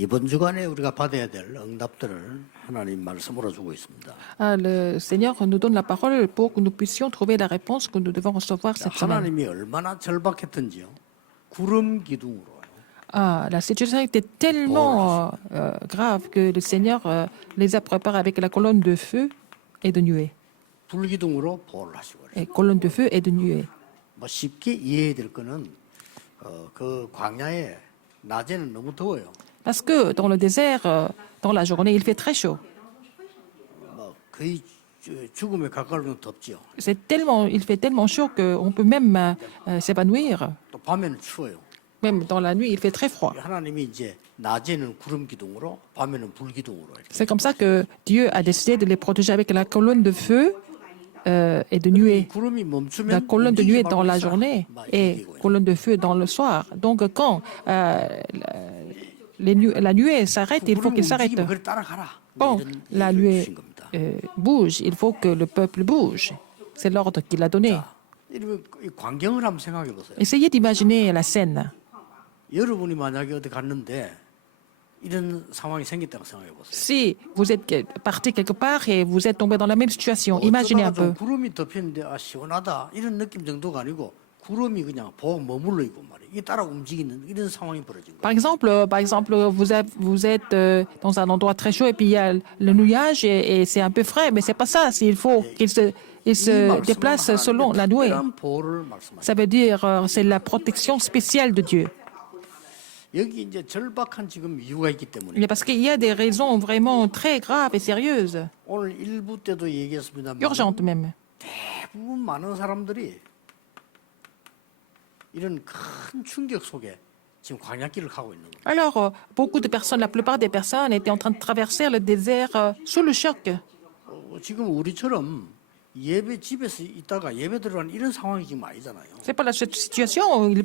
이번 주간에 우리가 받아야 될 응답들을 하나님 말씀으로 주고 있습니다. Le Seigneur nous donne la parole pour que nous puissions trouver la réponse que nous devons recevoir cette semaine. 하나님이 얼마나 절박했던지요. 구름 기둥으로 La situation était tellement grave que le Seigneur les a préparés avec la colonne de feu et de nuée. 불기둥으로 보호를 하시고 그래요. Et colonne de feu et de nuée. 뭐 쉽게 이해해야 될 거는 그 광야에 낮에는 너무 더워요. Parce que dans le désert, dans la journée, il fait très chaud. 뭐 거의 죽음에 가까울 정도 덥지요. Il fait tellement chaud qu'on peut même s'évanouir. 또 밤에는 추워요. Même dans la nuit, il fait très froid. 하나님이 이제 낮에는 구름 기둥으로, 밤에는 불 기둥으로 이렇게. C'est comme ça que Dieu a décidé de les protéger avec la colonne de feu et de nuée. 구름이 La 멈추면 colonne de nuée dans la 움직이지 journée 막 et 이기고요. colonne de feu dans le soir. Donc quand la nuée s'arrête, il faut 구름이 qu'il s'arrête. 움직이면 그걸 따라가라. Quand 이런 la 얘기를 nuée 주신 겁니다. bouge, il faut que le peuple bouge. C'est l'ordre qu'il a donné. 이러면 이 광경을 한번 생각해 보세요. Essayez d'imaginer la scène. 여러분이 만약에 어디 갔는데 이런 상황이 생겼다고 생각해 보세요. Si vous êtes parti quelque part et vous êtes tombé dans la même situation, imaginez un 어쩌다가 좀 peu. 구름이 덮였는데 시원하다 이런 느낌 정도가 아니고 구름이 그냥 보고 머물러 있고 말이에요. 이게 따라 움직이는 이런 상황이 벌어진 거예요. Par exemple, vous êtes dans un endroit très chaud et puis il y a le nuage et c'est un peu frais, mais c'est pas ça. Il faut qu'il se déplace selon la nuée. 특별한 보호를 말씀하시죠. Ça veut dire c'est la protection spéciale de Dieu. 여기 이제 절박한 지금 이유가 있기 때문에 Mais parce qu'il y a des raisons vraiment très graves et sérieuses, 오늘 일부 때도 얘기했습니다만 urgentes même. 대부분 많은 사람들이 이런 큰 충격 속에 지금 광야길을 가고 있는 겁니다. Alors, beaucoup de personnes, la plupart des personnes étaient en train de traverser le désert sous le choc. 지금 우리처럼 예배 집에서 있다가 예배 들어가는 이런 상황이 지금 아니잖아요. C'est pas la situation où ils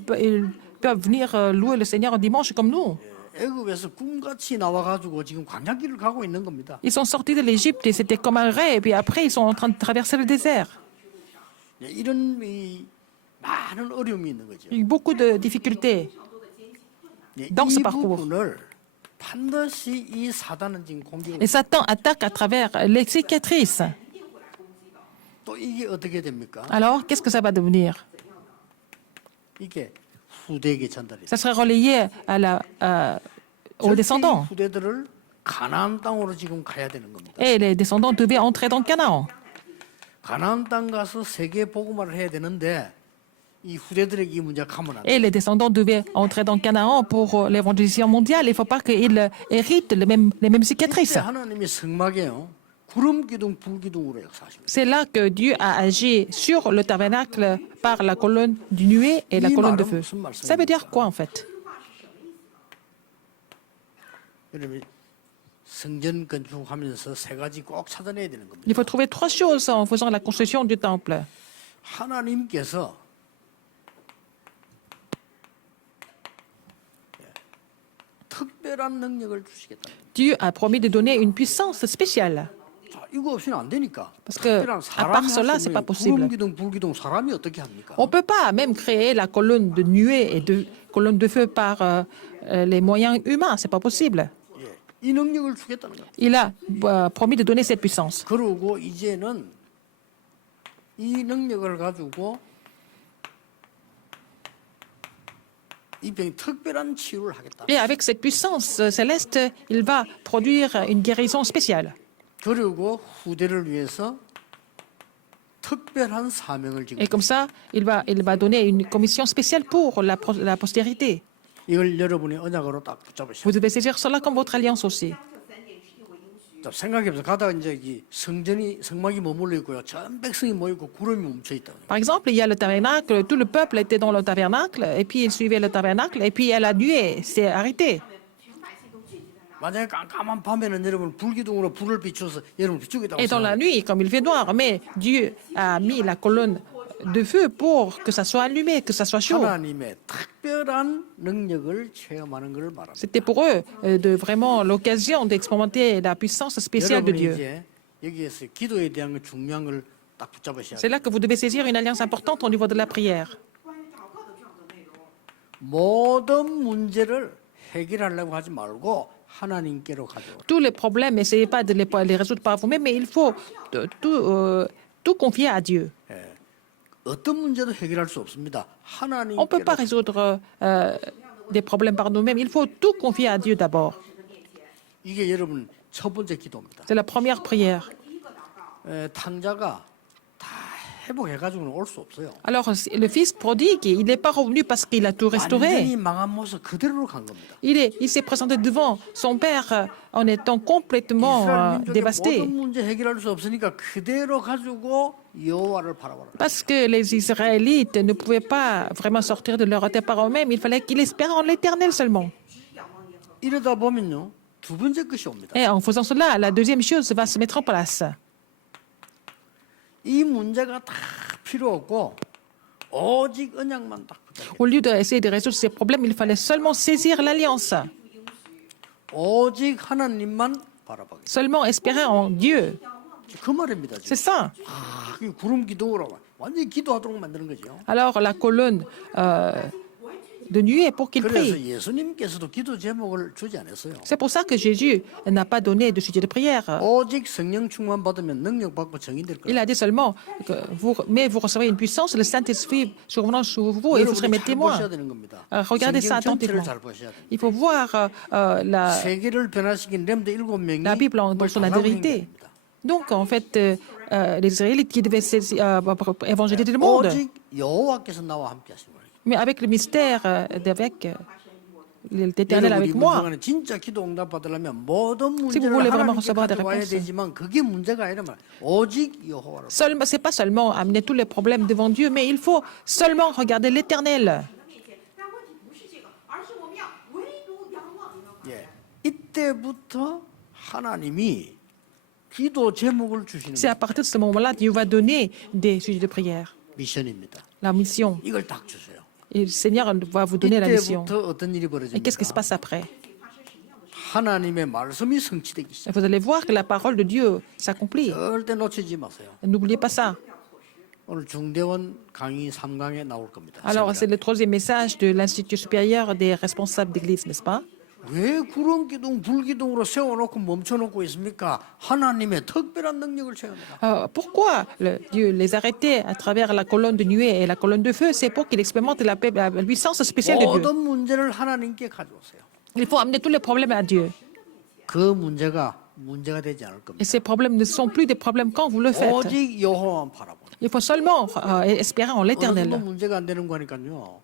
peuvent venir louer le Seigneur dimanche comme nous. 애굽에서 꿈같이 나와가지고 지금 광야길을 가고 있는 겁니다. Ils sont sortis de l'Égypte et c'était comme un rêve. Et puis après, ils sont en train de traverser le désert. 이런 많은 어려움이 있는 거죠. Il y a eu beaucoup de difficultés. dans ce 이 parcours. 부분을 반드시 이 사단은 지금 공격을 Et Satan attaque à travers les cicatrices. 또 이게 어떻게 됩니까? Alors, qu'est-ce que ça va devenir? 이게 후대에게 전달이 Ça sera relayé aux descendants. 후대들을 가나안 땅으로 지금 가야 되는 겁니다. Et les descendants devaient entrer dans Canaan. 가나안 땅 가서 세계 복음화를 해야 되는데 이 후대들에게 이 문제가 가면 안 돼. Et les descendants devaient entrer dans Canaan pour l'évangélisation mondiale. Il ne faut pas qu'ils héritent les mêmes cicatrices. 하나님이 성막에요. 구름 기둥, 불 기둥으로 역사하십니다. C'est là que Dieu a agi sur le tabernacle par la colonne du nuée et la colonne de feu. Ça veut dire quoi en fait? 그러면 성전 건축하면서 세 가지 꼭 찾아내야 되는 겁니다. Il faut trouver trois choses en faisant la construction du temple. 하나님께서 특별한 능력을 주시겠다. Dieu a promis de donner une puissance spéciale. 자, 이거 없이는 안 되니까. Parce que, 특별한 à part 사람이 cela, 할 c'est 수 pas 없는 possible. 구름 기둥, 불 기둥 사람이 어떻게 합니까? On ne peut pas même créer la colonne de nuée et de colonne de feu par les moyens humains. C'est pas possible. 예, 이 능력을 주겠다는 거예요. Il a promis de donner cette puissance. 그러고 이제는 이 능력을 가지고 이 병이 특별한 치유를 하겠다. Et avec cette puissance céleste, il va produire une guérison spéciale. 그리고 후대를 위해서 특별한 사명을 지금 Et comme ça, il va donner une commission spéciale pour la postérité. 이걸 여러분이 언약으로 딱 붙잡으셔. Vous devez saisir cela comme votre alliance aussi. 자, 생각해보세요. 가다가 이제 이 성막이 머물러 있고요. 전 백성이 모여 있고 구름이 멈춰 있다. Par exemple, il y a le tabernacle, tout le peuple était dans le tabernacle, et puis il suivait le tabernacle, et puis elle a nuée, s'est arrêtée. 만약에 깜깜한 밤에는 여러분 불기둥으로 불을 비춰서 여러분 비추겠다고 Et dans la nuit, comme il fait noir, mais Dieu a mis la colonne de feu pour que ça soit allumé, que ça soit chaud. 하나님의 특별한 능력을 체험하는 것을 말합니다. C'était pour eux de vraiment l'occasion d'expérimenter la puissance spéciale de 여러분이 Dieu. 이제 여기에서 기도에 대한 중요한 걸 딱 붙잡으셔야 C'est 돼요. là que vous devez saisir une alliance importante au niveau de la prière. 모든 문제를 해결하려고 하지 말고 하나님께로 가져오라. Tous les problèmes, n'essayez pas de les résoudre par vous-même, mais il faut tout confier à Dieu. 어떤 문제도 해결할 수 없습니다. On ne peut 하나님께로. pas résoudre des problèmes par nous-mêmes. Il faut tout confier à Dieu d'abord. 이게 여러분 첫 번째 기도입니다. C'est la première prière. 탕자가 다 회복해가지고는 올 수 없어요. Alors, le fils prodigue, il n'est pas revenu parce qu'il a tout restauré. 완전히 망한 모습 그대로 간 겁니다. Il s'est présenté devant son père en étant complètement 이스라엘 민족의 dévasté. 모든 문제 해결할 수 없으니까 그대로 가지고 여호와를 바라보라. Parce que les Israélites ne pouvaient pas vraiment sortir de leur terre par eux-mêmes. Il fallait qu'ils espèrent en l'Éternel seulement. 이러다 보면요 두 번째 것이 옵니다. Et en faisant cela, la deuxième chose va se mettre en place. 이 문제가 다 필요 없고 오직 언약만 딱 붙잡고 Au lieu d'essayer de résoudre ces problèmes, il fallait seulement saisir l'alliance, 오직 하나님만 바라보게. seulement espérer en Dieu. 그 말입니다. C'est 지금. ça. 그 구름 기도로 완전히 기도하도록 만드는 거죠. Alors la colonne de nuée pour qu'il 그래서 prie. 예수님께서도 기도 제목을 주지 않았어요. C'est pour ça que Jésus n'a pas donné de sujet de prière. 오직 성령 충만 받으면 능력 받고 정인될 Il 거예요. a dit seulement que vous recevrez une puissance, le Saint-Esprit survenant sur vous et vous serez mes 여러분이 잘 témoins. 보셔야 되는 겁니다. Regardez ça 성경 전체를 attentivement. 잘 보셔야 돼요. Il faut voir la 세계를 변화시킨 렘드 7명이 Bible dans son intégrité. Donc, en fait, les Israélites qui devaient évangéliser le monde, 오직 여호와께서 나와 함께 하시는 거예요. mais avec le mystère l'Éternel avec 이번 moi. 동안에 진짜 기도 응답 받으려면 모든 Si vous 문제를 voulez vraiment 하나님께 recevoir des 가져와야 réponses. 되지만 그게 문제가 아니라 말이에요. 오직 여호와를. Seulement, c'est pas seulement amener tous les problèmes devant Dieu, mais il faut seulement regarder l'Éternel. 但问题不是这个，而是我们要唯独仰望。 예. 이때부터 하나님이 기도 제목을 주시는 C'est à partir de ce moment-là Dieu va donner des sujets de prière, 미션입니다. la mission. 이걸 딱 주세요. Et le Seigneur va vous donner la mission. 이때부터 어떤 일이 Et qu'est-ce qui se 벌어집니까? passe après? 하나님의 말씀이 성취되기 시작. Vous allez voir que la parole de Dieu s'accomplit. 절대 놓치지 마세요. N'oubliez pas ça. 오늘 중대원 강의 3강에 나올 겁니다. Alors, c'est le troisième message de l'Institut supérieur des responsables d'église, n'est-ce pas? 왜 구름 기둥, 불 기둥으로 세워놓고 멈춰놓고 있습니까? 하나님의 특별한 능력을 체험합니다. Pourquoi Dieu les arrêtait à travers la colonne de nuée et la colonne de feu? C'est pour qu'il expérimente la puissance spéciale de Dieu. 모든 문제를 하나님께 가져오세요. Il faut amener tous les problèmes à Dieu. 그 문제가 되지 않을 겁니다. Et ces problèmes ne sont plus des problèmes quand vous le faites. 오직 여호와만 바라보는. Il faut seulement espérer en 어느 정도 l'éternel. 문제가 안 되는 거니까요.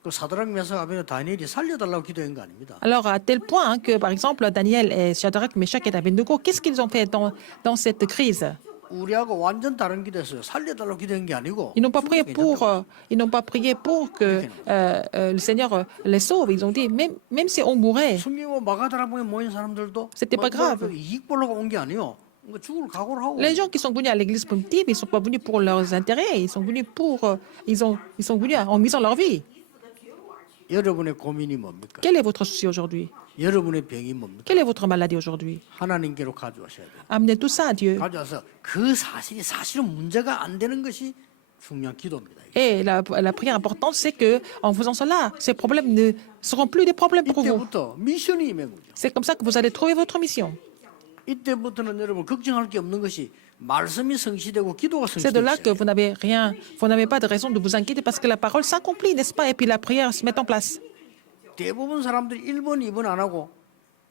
그 사드락 메삭 아베드노 다니엘이 살려달라고 기도한 거 아닙니다. Alors, à tel point que, par exemple, Daniel et Shadrach, Meshach et Abednego, qu'est-ce qu'ils ont fait dans cette crise? 우리하고 완전 다른 기도했어요. 살려달라고 기도한 게 아니고. Ils n'ont pas prié pour que le Seigneur les sauve. Ils ont dit, même si on mourait, 숨기고 마가다라봉에 모인 사람들도 C'était pas grave. 이익 보려고 온 게 아니요. 죽을 각오를 하고. les gens qui sont venus à l'église primitive, ils ne sont pas venus pour leurs intérêts, ils sont venus ils sont venus en misant leur vie. 여러분의 고민이 뭡니까? Quel est votre souci aujourd'hui? 여러분의 병이 뭡니까? Quelle est votre maladie aujourd'hui? 하나님께로 가져오셔야 돼요. Amenez tout ça à Dieu. 가져와서 그 사실이 사실은 문제가 안 되는 것이 중요한 기도입니다. Et la prière importante, c'est que en faisant cela, ces problèmes ne seront plus des problèmes pour vous. 이때부터 미션이 임한 거죠. C'est comme ça que vous allez trouver votre mission. 이때부터는 여러분 걱정할 게 없는 것이 말씀이 성취되고 기도가 C'est de là que 성취되죠. vous n'avez pas de raison de vous inquiéter parce que la parole s'accomplit, n'est-ce pas? Et puis la prière se met en place. 대부분 사람들이 1번, 2번 안 하고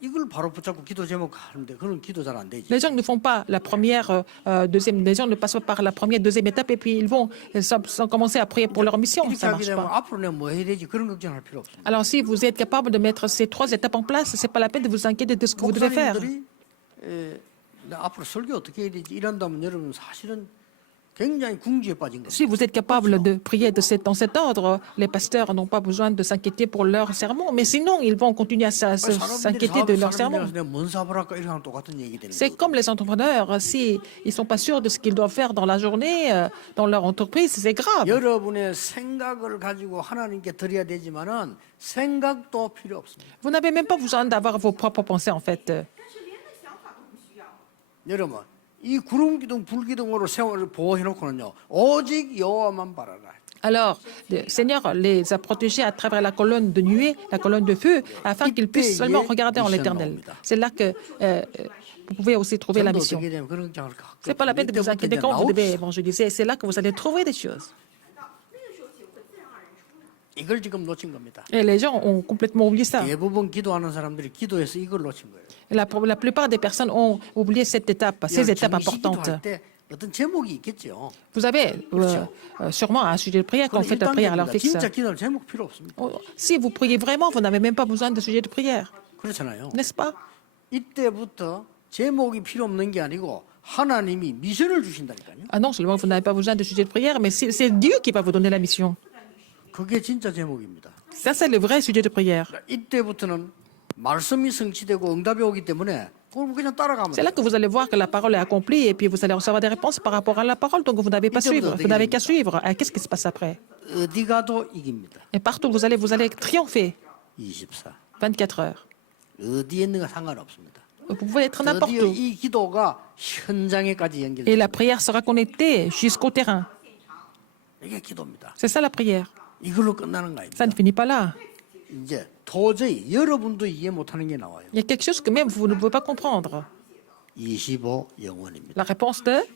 이걸 바로 붙잡고 기도 제목 하는데 그런 기도 잘 안 되지. Les gens ne font pas la première, deuxième, les gens ne passent pas par la première, deuxième étape et puis ils vont sans commencer à prier pour leur mission. 이렇게 Ça 하게 marche 되면 pas. 앞으로 내가 뭐 해야 되지 그런 걱정할 필요 없습니다. Alors si vous êtes capable de mettre ces trois étapes en place, c'est pas la peine de vous inquiéter de ce que vous devez faire. 목사님들이 나 앞으로 설교 어떻게 해야 되지 이런다면 여러분 사실은 굉장히 궁지에 빠진 거예요. Si vous êtes capable de prier dans cet ordre, les pasteurs n'ont pas besoin de s'inquiéter pour leur sermon, mais sinon ils vont continuer à s'inquiéter de leur sermon. 내가 뭔 사업을 할까 이런 똑같은 얘기 되는 C'est 거예요. comme les entrepreneurs, si ils sont pas sûrs de ce qu'ils doivent faire dans la journée, dans leur entreprise, c'est grave. 여러분의 생각을 가지고 하나님께 드려야 되지만은 생각도 필요 없습니다. Vous n'avez même pas besoin d'avoir vos propres pensées en fait. 但是连个想法都不需要。 여러분 이 구름 기둥 불 기둥으로 세월을 보호해 놓고는요 오직 여호와만 바라라. Alors, le Seigneur les a protégés à travers la colonne de nuée, la colonne de feu, afin qu'ils puissent seulement regarder en l'éternel. C'est là que vous pouvez aussi trouver la 전도 mission. 어떻게 되면 그런 장을 Ce n'est pas la peine de vous inquiéter quand vous devez évangéliser. C'est là que vous allez trouver des choses. 那个时候就会自然而然出来。 이걸 지금 놓친 겁니다. Et les gens ont complètement oublié ça. 대부분 기도하는 사람들이 기도해서 이걸 놓친 거예요. La plupart des personnes ont oublié cette étape, ces étapes importantes. 기도할 때 어떤 제목이 있겠죠. Vous avez sûrement un sujet de prière quand vous faites la prière à l'heure fixe. 진짜 기도할 제목 필요 없습니다. Si vous priez vraiment, vous n'avez même pas besoin de sujet de prière, 그렇잖아요. n'est-ce pas? 이때부터 제목이 필요 없는 게 아니고 하나님이 미션을 주신다니까요. Ah non, seulement vous n'avez pas besoin de sujet de prière, mais c'est Dieu qui va vous donner la mission. 그게 진짜 제목입니다. Ça, c'est le vrai sujet de prière. 이때부터는 말씀이 성취되고 응답이 오기 때문에 그럼 그냥 따라가면 C'est là que 돼요. vous allez voir que la parole est accomplie et puis vous allez recevoir des réponses par rapport à la parole. Donc vous n'avez pas suivre, vous n'avez qu'à suivre. Ah, qu'est-ce qui se passe après? 어디 가도 이깁니다. Et partout où vous allez triompher 24. 24 heures. 어디에 있는가 상관없습니다. Vous pouvez être n'importe 드디어 où. 이 기도가 현장에까지 Et 연결돼요. la prière sera connectée jusqu'au terrain. 이게 기도입니다. C'est ça la prière. 이걸로 끝나는 거 아닙니다. Ça ne finit pas là. 이제 도저히 여러분도 이해 못하는 게 나와요. Il y a quelque chose que même vous ne pouvez pas comprendre. 25 영원입니다. La réponse de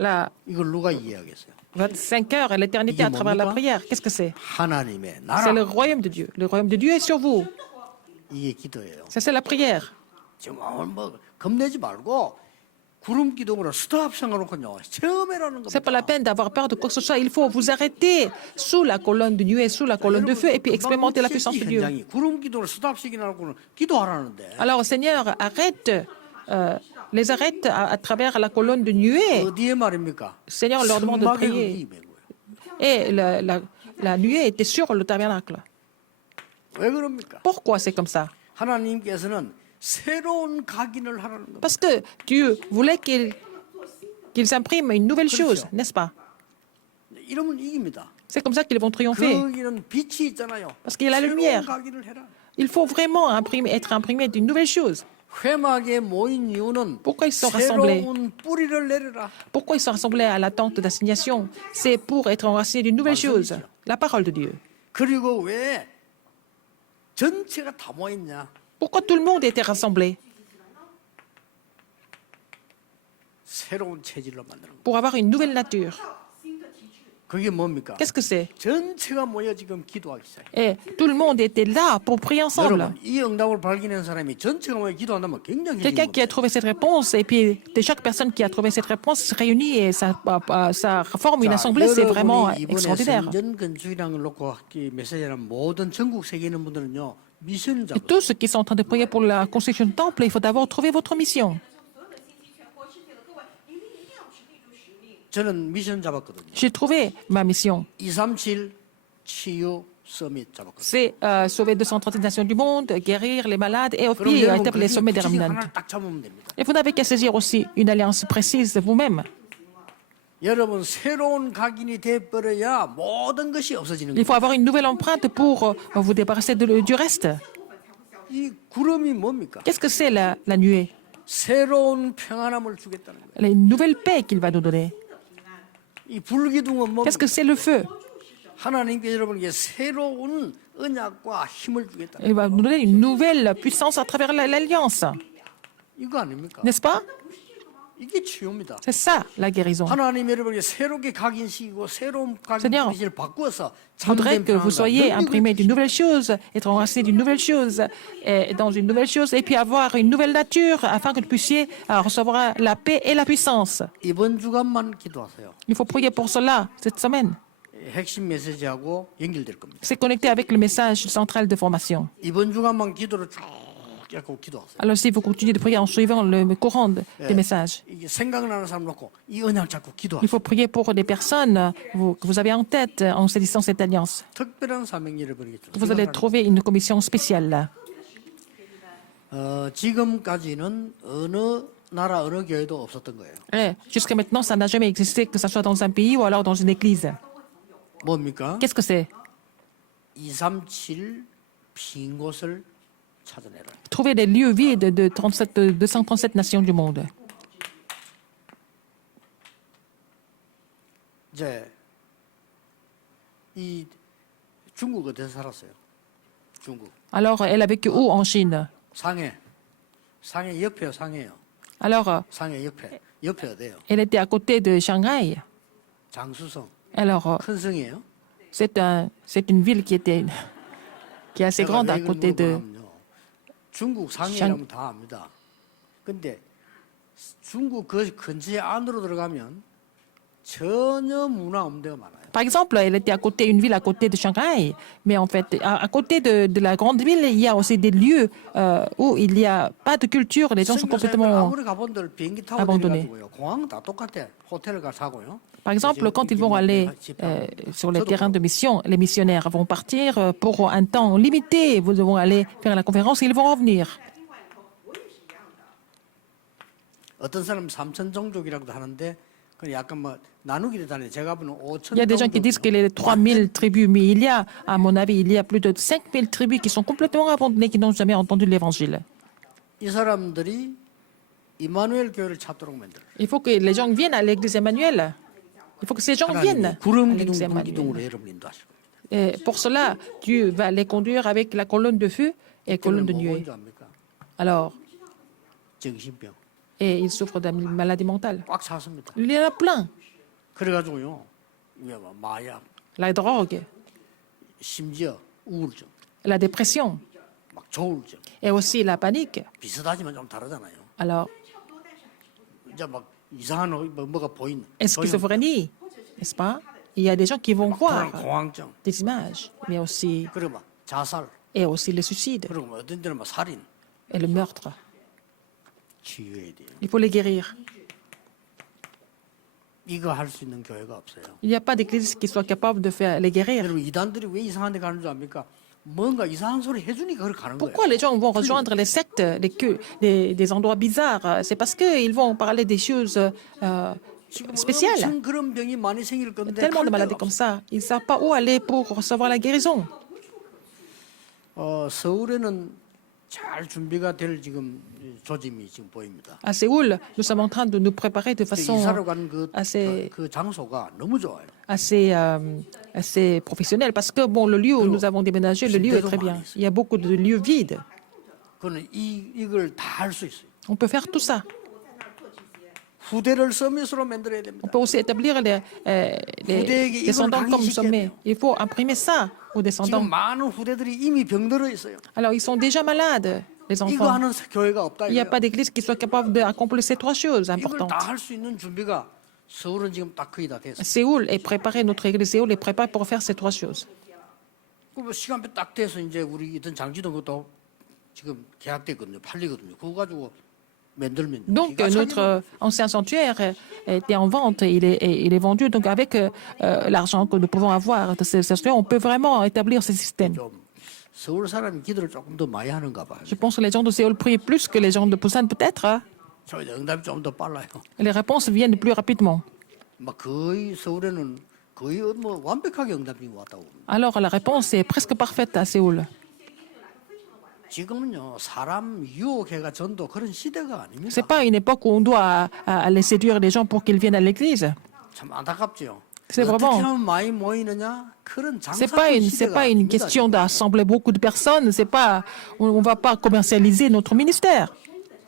la 이걸 누가 이해하겠어요? 25 heures et l'éternité à travers la prière. Qu'est-ce que c'est? 하나님의 C'est le 나라. royaume de Dieu. Le royaume de Dieu est sur vous. 이게 기도예요. Ça, c'est la prière. 지금 뭐 겁내지 말고 구름 기둥으로 스탑 생각하놓고요. 체험해라는 C'est pas 겁니다. la peine d'avoir peur de quoi que ce soit. Il faut vous arrêter sous la colonne de nuée, sous la colonne de feu, et puis expérimenter la puissance de Dieu. 현장이 구름 기둥으로 스탑 시키놓고는 기도하라는데 Alors, Seigneur, les arrête à travers la colonne de nuée. 어디에 말입니까? Seigneur leur demande de 성막에 prier. 흙이 맨 거예요. Et la nuée était sur le tabernacle. 왜 그럽니까? Pourquoi c'est comme ça? 하나님께서는 새로운 각인을 하라는 겁니다. Parce que Dieu voulait qu'ils impriment une nouvelle chose, n'est-ce pas? 이러면 이깁니다. C'est comme ça qu'ils vont triompher. 거기는 빛이 있잖아요. Parce qu'il y a la lumière. 새로운 각인을 해라. Il faut vraiment être imprimé d'une nouvelle chose. 회막에 모인 이유는 Pourquoi ils sont rassemblés? 새로운 뿌리를 내려라. Pourquoi ils sont rassemblés à la tente d'assignation? C'est pour être enracinés d'une nouvelle chose, la parole de Dieu. 그리고 왜 전체가 다 모였냐? Pourquoi tout le monde était rassemblé? 새로운 체질로 만드는 거. Pour avoir une nouvelle nature. 그게 뭡니까? Qu'est-ce que c'est? 전체가 모여 지금 기도하기 시작해. Et tout le monde était là pour prier ensemble. 여러분, 이 응답을 발견한 사람이 전체가 모여 기도한다면 굉장히 Quelqu'un qui a trouvé cette réponse, et puis de chaque personne qui a trouvé cette réponse se réunit et ça forme une assemblée, c'est vraiment 여러분이 이번에 extraordinaire. 성전 건축이라는 걸 놓고 메시지하는 모든 전국 세계 있는 분들은요 미션을 Et 잡고 tous ceux qui sont en train de prier pour la construction du temple, il faut d'abord trouver votre mission. 所有的信息全国世界的各位，你们一定要持立住实力。 저는 미션 잡았거든요. J'ai trouvé ma mission. 237 치유 서밋 잡았거든요. C'est sauver 230 nations du monde, guérir les malades et 그럼 puis 여러분 établir les sommets des 구체적인 remnants. 하나를 딱 잡으면 됩니다. Et vous n'avez qu'à saisir aussi une alliance précise vous-même. 여러분 새로운 각인이 돼버려야 모든 것이 없어지는 Il 거예요. faut avoir une nouvelle empreinte pour vous débarrasser du reste. 이 구름이 뭡니까? Qu'est-ce que c'est la nuée? 새로운 평안함을 주겠다는 거예요. La nouvelle paix qu'il va nous donner. 이 불기둥은 뭡니까? Qu'est-ce que c'est le feu? 하나님께 여러분에게 새로운 언약과 힘을 주겠다. Il va nous donner une nouvelle puissance à travers l'alliance. 이거 아닙니까? N'est-ce pas? 이게 치유입니다. C'est ça la guérison. 하나님 여러분에게 새롭게 각인시키고 새로운 Seigneur, 각인을 바꾸어서 Je voudrais 참된 que vous 평안과 soyez 능력을 imprimés d'une nouvelle chose, être enracinés d'une nouvelle chose, et dans une nouvelle chose, et puis avoir une nouvelle nature afin que vous puissiez recevoir la paix et la puissance. 이번 주간만 기도하세요. Il faut prier pour cela cette semaine. 핵심 메시지하고 연결될 겁니다. C'est connecté avec le message central de formation. 이번 주간만 기도를 쭉 잡고 기도하세요. Alors si vous continuez de prier en suivant le courant des messages, 이게 생각나는 사람 놓고 이 언약 잡고 il 기도하세요. faut prier pour des personnes que vous avez en tête en saisissant cette alliance. 특별한 사명 여러분에게 Vous allez trouver une commission spéciale là. 지금까지는 어느 나라 어느 교회도 없었던 거예요. Et jusqu'à maintenant, ça n'a jamais existé, que ce soit dans un pays ou alors dans une église. 뭡니까? Qu'est-ce que c'est? 237 빈 곳을 찾아내라. Trouver des lieux vides de 237 nations du monde. 이제 중국 어디서 살았어요? 중국. Alors, elle a vécu où en Chine? 상해. 상해 옆에요, 상해요. Alors, 상해 옆에. 옆에 어디예요? elle était à côté de Shanghai. 장수성. Alors, 큰 성이에요? c'est une ville qui est assez 제가 grande 왜 à 이걸 côté de. 물어보냐면요. 중국 상해라면 다 압니다. 근데 중국 그 근처 안으로 들어가면 전혀 문화 없는 데가 많아요. Par exemple, elle était à côté, une ville à côté de Shanghai, mais en fait, à côté de la grande ville, il y a aussi des lieux où il n'y a pas de culture, les gens sont 선교사님들 complètement. 아무리 가본들 비행기 타고 abandonné. 내려가지고요. 공항 다 똑같아. 호텔을 가 자고요. Par exemple, quand ils vont aller sur les terrains de mission, les missionnaires vont partir pour un temps limité. Vous devons aller faire la conférence et ils vont revenir. 어떤 사람은 3천 종족이라고도 하는데 그 약간 뭐 나누기 되잖아요. 제가 보는 5천 Il y a des gens qui disent qu'il y a 3000 tribus, mais il y a, à mon avis, il y a plus de 5000 tribus qui sont complètement abandonnées, qui n'ont jamais entendu l'évangile. 이 사람들이 이마누엘 교회를 찾도록 만들어요. Il faut que les gens viennent à l'église Emmanuel. Il faut que ces gens viennent 하나님이 à 구름 l'église 기둥, 불 Emmanuel. 기둥으로 여러분 인도하실 겁니다. Et pour cela, Dieu va les conduire avec la colonne de feu et colonne de 뭐인 nuée. 줄 압니까? Alors, 정신병. et ils souffrent d'une maladie mentale. 꽉 찼습니다. Il y en a plein. 그래가지고요. 왜 뭐 마약, La drogue, 심지어 우울증, la dépression 막 조울증. et aussi la panique. 비슷하지만 좀 다르잖아요. Alors, 이제 막 이상한 뭐가 보이는. schizophrénie, n'est-ce pas? Il y a des gens qui vont voir 공황증. des images, mais aussi, 그리고 막 자살. et aussi le suicide 그리고 뭐 어떤 데는 막 살인. et le meurtre. 치유해야 돼요. Il faut les guérir. 이거 할 수 있는 교회가 없어요. Il n'y a pas d'église qui soit capable de faire les guérir. 여러분 이단들이 왜 이상한 데 가는 줄 압니까? 뭔가 이상한 소리 해주니까 그걸 가는 거예요. Pourquoi les gens vont rejoindre les sectes, des endroits bizarres? C'est parce qu'ils vont parler des choses 지금 spéciales. 엄청 그런 병이 많이 생길 Il y a 건데 tellement de 갈 maladies 데가 comme 없어요. ça. Ils ne savent pas où aller pour recevoir la guérison. 서울에는 잘 준비가 될 지금 조짐이 지금 보입니다. À Séoul, nous sommes en train de nous préparer de façon 이사로 간 assez, 그 장소가 너무 좋아요. assez professionnelle. Parce que, bon, le lieu où nous avons déménagé, le lieu est très bien. Il y a beaucoup de lieux vides. 그는 이걸 다 할 수 있어요. On peut faire tout ça. 후대를 서밋으로 만들어야 On 됩니다. peut aussi établir les descendants comme sommet. Il faut imprimer ça aux descendants. 지금 많은 후대들이 이미 병들어 있어요. Alors, ils sont déjà malades, les 이거 enfants. 하는 교회가 없다 Il n'y a 이거예요. pas d'église qui soit capable d'accomplir ces trois choses 이걸 importantes. 다 할 수 있는 준비가 서울은 지금 딱 거의 다 됐어요. Séoul est préparé, notre église Séoul est préparée pour faire ces trois choses. 그 시간표 딱 돼서 이제 우리 있던 장지동 것도 지금 계약됐거든요. 팔리거든요. 그거 가지고 만들면 Donc, 기가 notre ancien sanctuaire était en vente et il est vendu. Donc, avec l'argent que nous pouvons avoir de ces sanctuaires, on peut vraiment établir ce système. 좀 서울 사람이 기도를 조금 더 많이 하는가 봐요. Je pense que les gens de Séoul prient plus que les gens de Busan, peut-être. Hein. 저 응답이 좀 더 빨라요. Les réponses viennent plus rapidement. 막 거의 서울에는 거의 뭐 완벽하게 응답이 왔다고. 봅니다. Alors, la réponse est presque parfaite à Séoul. 지금은요 사람 유혹해가 전도 그런 시대가 아닙니다. C'est pas une époque où on doit aller séduire les gens pour qu'ils viennent à l'église. 참 안타깝죠. C'est 어떻게 vraiment. 하면 많이 모이느냐 그런 C'est 장사꾼 pas 시대가 une 아닙니다. question d'assembler beaucoup de personnes. C'est pas, on va pas commercialiser notre ministère.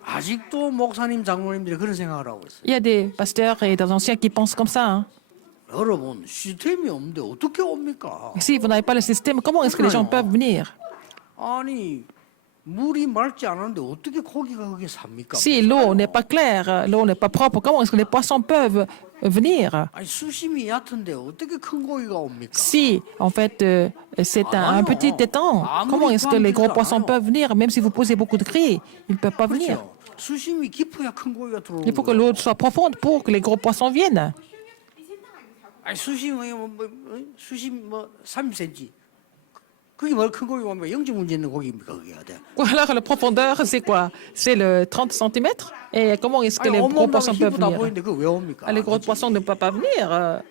아직도 목사님 장로님들이 그런 생각을 하고 있어요. Il y a des pasteurs et des anciens qui pensent comme ça. Hein. 여러분 시스템이 없는데 어떻게 옵니까? Si vous n'avez pas le système, comment est-ce que les gens peuvent venir? 아니 물이 맑지 않은데 어떻게 고기가 거기 삽니까? Si l'eau n'est pas claire, l'eau n'est pas propre, comment est-ce que les poissons peuvent venir? 아니 수심이 얕은데 어떻게 큰 고기가 옵니까? Si, en fait, c'est un petit étang, comment est-ce que les gros poissons peuvent venir? Même si vous posez beaucoup de cris, ils ne peuvent pas venir. 그렇죠. 수심이 깊어야 큰 고기가 들어오는 Il faut que 거예요. l'eau soit profonde pour que les gros poissons viennent. 아니 수심이 수심 뭐 30cm. 그게 뭐 큰 고기가 옵니까? 영적 문제 있는 고기입니까? 그게 어때? Alors, la profondeur, c'est quoi? C'est le 30 cm? Et comment est-ce que 아니 les gros 온몸 poissons peuvent 피부 다 venir? 보이는데 그거 왜 옵니까? Ah, les gros poissons ne peuvent pas venir.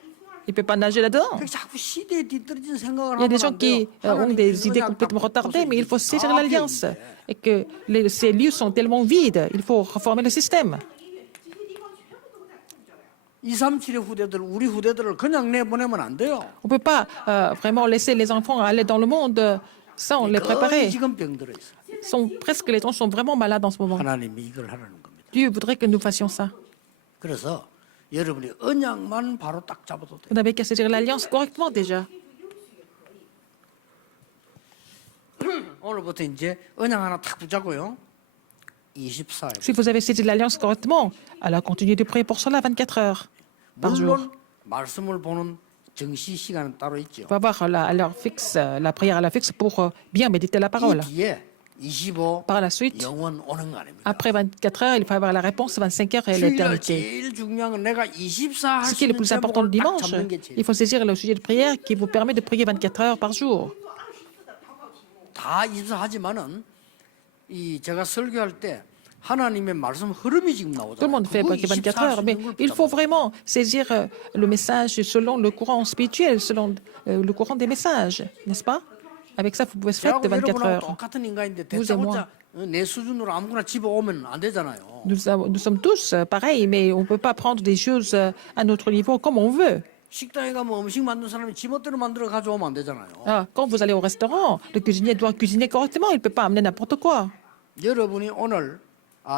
Ils ne peuvent pas nager là-dedans. 그게 자꾸 시대에 뒤떨어진 생각을 Il y a des 하면 gens 안 돼요. qui ont 하나님 des 주시는 idées 그냥 complètement 딱 retardées, mais il faut saisir 다 l'alliance. 비어 있는데. Et que ces lieux sont tellement vides, il faut reformer le système. 237의 후대들, 우리 후대들을 그냥 내보내면 안 돼요. On ne peut pas vraiment laisser les enfants aller dans le monde sans les 거의 préparer. 지금 병들어 있어요. Presque les gens sont vraiment malades en ce moment. 하나님이 이걸 하라는 겁니다. Dieu voudrait que nous fassions ça. 그래서 여러분이 언약만 바로 딱 잡아도 돼요. Vous n'avez qu'à saisir l'alliance correctement déjà. 오늘부터 이제 언약 하나 탁 붙잡고요. 24일. Si vous avez saisi l'alliance correctement, alors continuez de prier pour cela 24 heures par jour. 물론 말씀을 보는 정시 시간은 따로 있죠. Il faut avoir à l'heure fixe, la prière à la fixe pour bien méditer la parole. 이 뒤에 25 Par la suite, 영원 오는 거 아닙니까? après 24 heures, il faut avoir la réponse 25 heures et 주일날 l'éternité. 제일 중요한 건 내가 24 Ce 할 qui 수 est le 있는 plus important le 제목을 딱 dimanche, 잡는 게 제일 il faut saisir le sujet de prière qui vous permet de prier 24 heures par jour. 다 24 하지만은 이 제가 설교할 때 하나님의 말씀 흐름이 지금 Tout le 나오잖아요. monde fait 그거 24 24 heures, 할수 mais 있는 걸 il faut 붙잡아요. vraiment saisir le message selon le courant spirituel, selon le courant des messages, n'est-ce pas? Avec ça, vous pouvez se faire de 저하고 24 여러분하고 heures. 똑같은 인간인데 Vous et moi. 대짜고짜 내 수준으로 아무거나 집어오면 안 되잖아요. Nous sommes tous pareils, mais on ne peut pas prendre des choses à notre niveau comme on veut. 식당에 가면 음식 만든 사람이 지멋대로 만들어 가져오면 안 되잖아요. Ah, quand vous allez au restaurant, le cuisinier doit cuisiner correctement, il ne peut pas amener n'importe quoi. 여러분이 오늘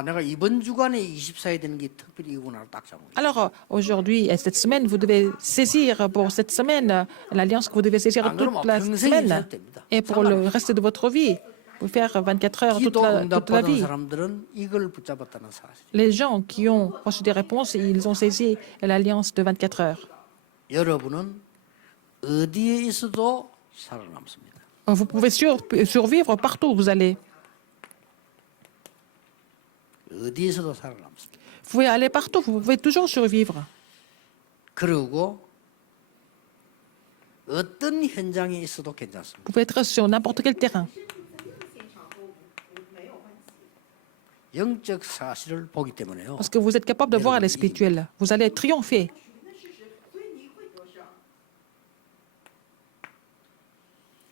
내가 이번 주간에 24에 되는 게 특별히 이구나 딱 잡은 거예요. Alors, aujourd'hui et cette semaine, vous devez saisir pour cette semaine l'alliance que vous devez saisir 안 그러면 toute la 평생 semaine. 있어도 됩니다. Et pour le reste de votre vie, vous faire 24 heures toute 기도 la 응답받은 vie. 사람들은 이걸 붙잡았다는 사실. Les gens qui ont reçu des réponses, ils ont saisi l'alliance de 24 heures. 여러분은 어디에 있어도 살아남습니다. Vous pouvez survivre partout où vous allez. 어디에서도 살아남습니다. Vous pouvez aller partout, vous pouvez toujours survivre. 그리고 어떤 현장에 있어도 괜찮습니다. Vous pouvez être sur n'importe quel terrain. 영적 사실을 보기 때문에요. Parce que vous êtes capable de voir les spirituels. Vous allez triompher. 所以你会得胜。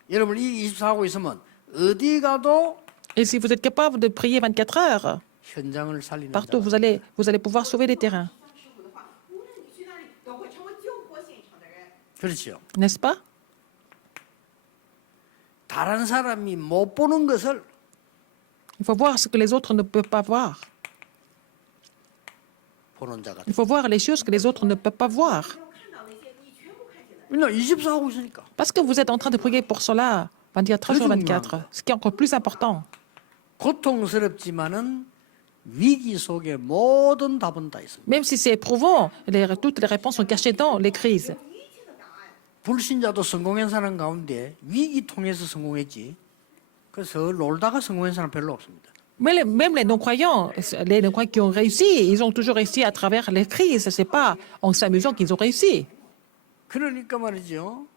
여러분 이 24하고 있으면 어디 가도 Et si vous êtes capable de prier 24 heures, 현장을 살리는 partout, 자. vous allez pouvoir sauver les terrains. 上师傅的话，无论你去哪里，都会成为救国现场的人。 그렇죠. N'est-ce pas? 다른 사람이 못 보는 것을 Il faut voir ce que les autres ne peuvent pas voir. 보는 자가 Il faut voir les choses que les autres ne peuvent pas voir. 要看到那些你全部看见的。 왜냐 24하고 있으니까. Parce que vous êtes en train de prier pour cela 24 sur 24. Ce qui est encore plus important. 고통스럽지만은 위기 속에 모든 답은 다 있습니다. Même si c'est éprouvant, toutes les réponses sont cachées dans les crises. 불신자도 성공한 사람 가운데 위기 통해서 성공했지. 그래서 놀다가 성공한 사람 별로 없습니다. Mais même les non-croyants qui ont réussi, ils ont toujours réussi à travers les crises. C'est pas en s'amusant qu'ils ont réussi. 그러니까 말이죠.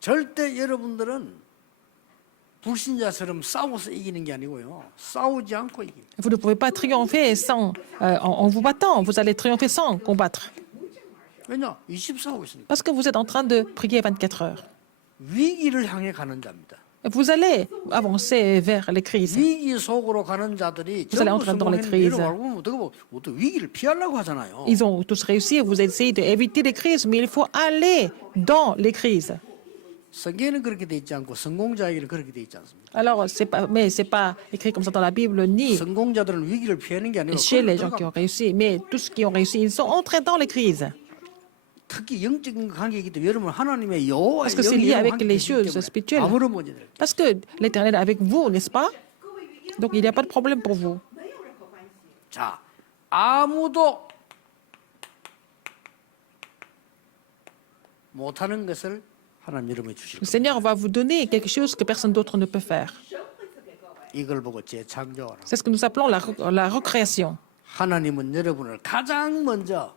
절대 여러분들은 불신자처럼 싸워서 이기는 게 아니고요. 싸우지 않고 이깁니다. Vous ne pouvez pas triompher en vous battant. Vous allez triompher sans combattre. 왜냐? 24하고 있으니까. Parce que vous êtes en train de prier 24 heures. 위기를 향해 가는 자입니다. Vous allez avancer vers les crises. 위기 속으로 가는 자들이 Vous allez 전부 entrer dans les 성공했는데 crises. 이러고 말고 어떻게 위기를 피하려고 하잖아요. Ils ont tous réussi. Vous essayez d'éviter les crises, mais il faut aller dans les crises. 성경에는 그렇게 돼 있지 않고 성공자에게는 그렇게 돼 있지 않습니다. Alors, c'est pas écrit comme ça dans la Bible, ni 성공자들은 위기를 피하는 게 아니고 chez les 그걸 gens qui ont 들어갑니다. réussi, mais tous ceux qui ont réussi, ils sont entrés dans les crises. 특히 영적인 관계이기 때문에 여러분 하나님의 여호와 Parce que c'est lié avec les choses spirituelles. 아무런 문제들. Parce que l'Éternel est avec vous, n'est-ce pas? Donc, il n'y a pas de problème pour vous. 没有任何关系。 자, 아무도 못하는 것을 하나님 여러분이 주실 Le 겁니다. Seigneur va vous donner quelque chose que personne d'autre ne peut faire. 神会赐给各位。 이걸 보고 재창조하라. C'est ce que nous appelons la recréation. 하나님은 여러분을 가장 먼저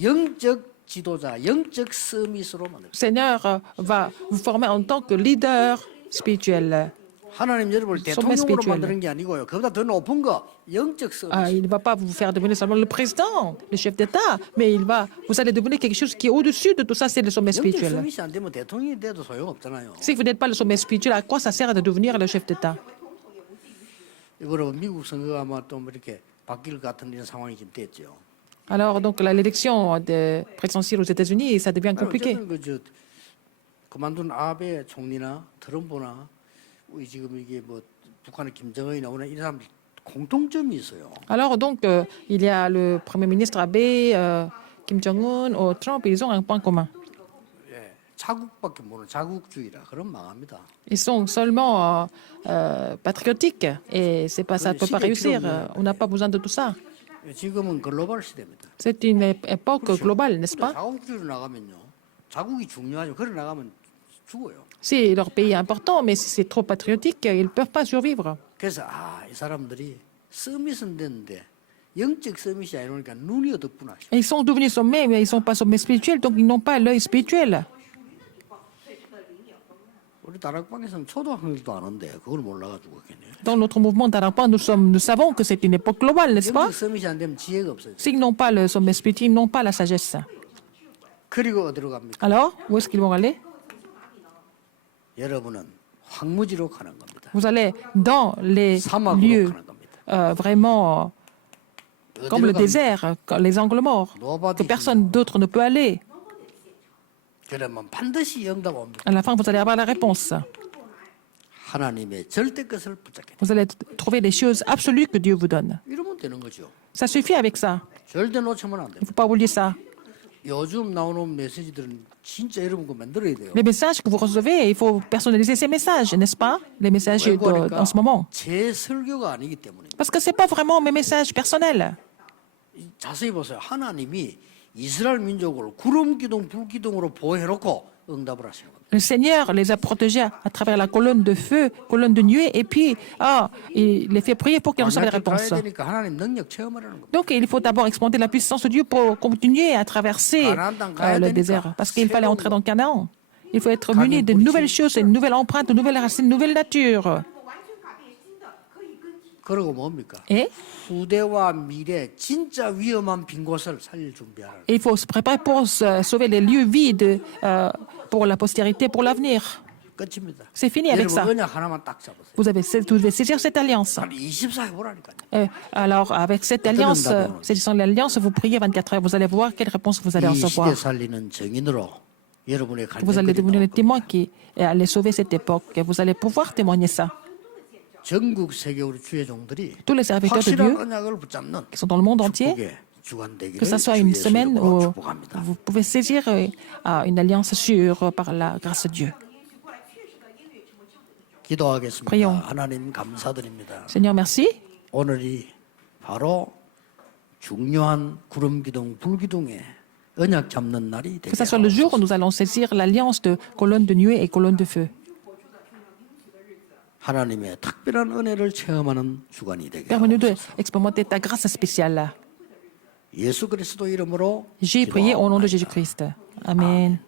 영적 지도자, 영적 서밋으로 만들었어요. Le Seigneur va vous former en tant que leader spirituel. 하나님 여러분을 sommet 대통령으로 spirituel. 만드는 게 아니고요. 그보다 더 높은 거 영적 서밋. Il ne va pas vous faire devenir seulement le président, le chef d'État, mais vous allez devenir quelque chose qui est au-dessus de tout ça, c'est le sommet 영적 spirituel. 서밋이 안 되면 대통령이 돼도 소용없잖아요. Si vous n'êtes pas le sommet spirituel, à quoi ça sert de devenir le chef d'État? 이거로 미국 선거가 아마 또 이렇게 바뀔 것 같은 이런 상황이 지금 됐죠. Alors, donc, l'élection présidentielle aux États-Unis, ça devient compliqué. 어쨌든 그저 그만둔 아베 총리나 트럼프나 우리 지금 이게 뭐 북한의 김정은이 나오는 이 사람 공통점이 있어요. Alors, donc, il y a le Premier ministre Abe, Kim Jong-un, Trump, ils ont un point commun. 예, 자국밖에 모르는 자국주의라 그럼 망합니다. Ils sont seulement patriotiques et c'est pas, ça ne peut pas réussir. On n'a pas besoin de tout ça. 예, 지금은 글로벌 시대입니다. C'est une époque globale, n'est-ce pas? 자국주의로 나가면요, 자국이 중요하죠. 그래 나가면 죽어요. Si leur pays est important, mais si c'est trop patriotique, ils ne peuvent pas survivre. 그래서 이 사람들이 서밋은 됐는데 영적 서밋이 아니니까 눈이 어둡구나. Et ils sont devenus sommets, mais ils ne sont pas sommets spirituels, donc ils n'ont pas l'œil spirituel. 우리 다락방에서는 초등학생들도 아는데 그걸 몰라가지고 괜히. Dans notre mouvement d'Arapa, nous savons que c'est une époque globale, n'est-ce pas? 영적 서밋이 안 되면 지혜가 없어요. S'ils n'ont pas le sommet spirituel, ils n'ont pas la sagesse. 그리고 어디로 갑니까? Alors, où est-ce qu'ils vont aller? 여러분은 황무지로 가는 겁니다. Vous allez dans les 사막으로 lieux 가는 겁니다. vraiment comme le 어디로 갑니까? désert, les angles morts, que Nobody personne d'autre ne peut aller. 그러면 반드시 응답 옵니다. À la fin, vous allez avoir la réponse. 하나님의 절대 것을 붙잡게. Vous allez trouver les choses absolues que Dieu vous donne. 이러면 되는 거죠. Ça suffit avec ça. 절대 놓치면 안 Il ne 됩니다. faut pas oublier ça. 요즘 나오는 메시지들은 진짜 여러분 거 만들어야 돼요. Les messages que vous recevez, il faut personnaliser ces messages, n'est-ce pas? Les messages en ce moment. 제 설교가 아니기 때문에. Parce que ce n'est pas vraiment mes messages personnels. 자세히 보세요. 하나님이 이스라엘 민족을 구름 기둥, 불 기둥으로 보호해놓고 응답을 하시는 겁니다. Le Seigneur les a protégés à travers la colonne de feu, colonne de nuée, et puis il les fait prier pour qu'ils reçoivent les 만약에 가야 réponses. 되니까 하나님 능력 체험하라는 겁니다. Donc il faut d'abord expérimenter la puissance de Dieu pour continuer à traverser le désert. Parce qu'il fallait entrer dans Canaan. Il faut être muni de nouvelles choses, une nouvelle empreinte, de nouvelles racines, une nouvelle nature. 完全改变新的可以根基。 그리고 뭡니까? Et 후대와 미래 진짜 위험한 빈 곳을 살릴 준비하라. il faut se préparer pour sauver les lieux vides pour la postérité, pour l'avenir. 끝입니다. C'est fini avec ça. 여러분 언약 하나만 딱 잡으세요. Vous devez saisir cette alliance. 한 24 해보라니까요. Alors, avec cette alliance, saisissant l'alliance, vous priez 24 heures. Vous allez voir quelle réponse vous allez 이 시대 recevoir. 살리는 증인으로 여러분의 Vous allez devenir 갈등거리 les témoins qui allaient sauver cette époque. Et vous allez pouvoir témoigner ça. 전국 세계 우리 주의 종들이 Tous les serviteurs de 확실한 Dieu 언약을 붙잡는 qui sont dans le monde entier, 축복의 주관되기를 que ce soit 주의 une semaine 이름으로 où 축복합니다. vous pouvez saisir une alliance sûre par la grâce de Dieu. 기도하겠습니다. Prions. 하나님 감사드립니다. Seigneur, merci. 오늘이 바로 중요한 구름 기둥, 불 기둥에 언약 잡는 날이 되게 Que ce soit le jour où nous allons saisir l'alliance de colonne de nuée et colonne de feu. 하나님의 특별한 은혜를 체험하는 주간이 되게 Permets-nous 하옵소서. d'expérimenter ta grâce spéciale. 예수 그리스도 이름으로 J'ai prié au nom de Jésus-Christ. Amen.